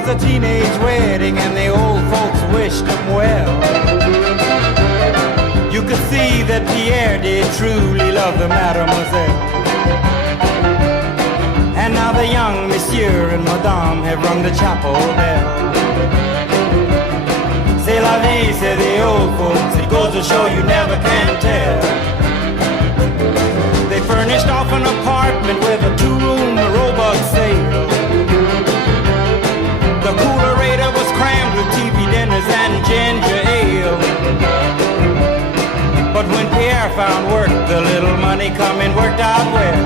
was a teenage wedding and the old folks wished him well. You could see that Pierre did truly love the mademoiselle. And now the young monsieur and madame have rung the chapel bell. C'est la vie, say the old folks, it goes to show you never can tell. They furnished off an apartment with a two-room robot sale. The coolerator was crammed with TV dinners and ginger ale. But when Pierre found work, the little money coming worked out well.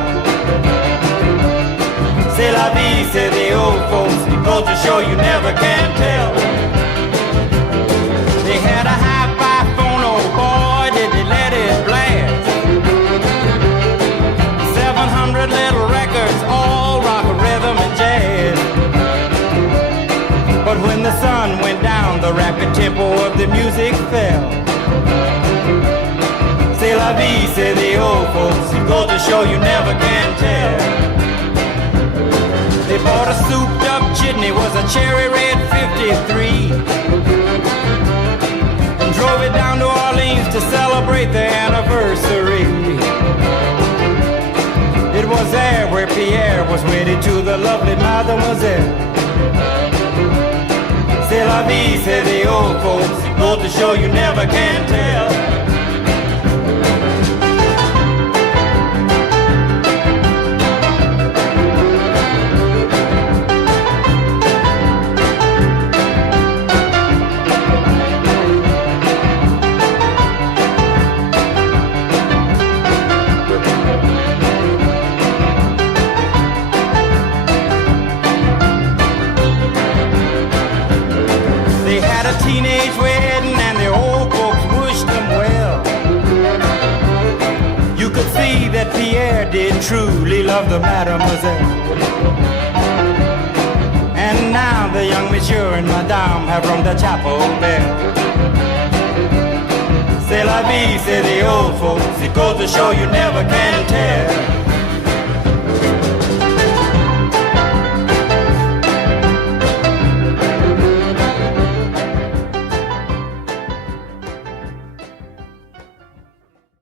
C'est la vie, say the old folks, it goes to show you never can tell. They had a hi-fi phone, oh boy, did they let it blast. 700 little records, all rock, rhythm, and jazz. But when the sun went down, the rapid tempo of the music fell. C'est la vie, say the old folks, it goes to show you never can tell. They bought a souped up jitney, was a cherry red 53, and drove it down to Orleans to celebrate their anniversary. It was there where Pierre was wedded to the lovely mademoiselle. C'est la vie, say the old folks, it goes to show you never can tell. Teenage wedding and the old folks wished them well. You could see that Pierre did truly love the mademoiselle. And now the young monsieur and madame have rung the chapel bell. C'est la vie, say the old folks, it goes to show you never can tell.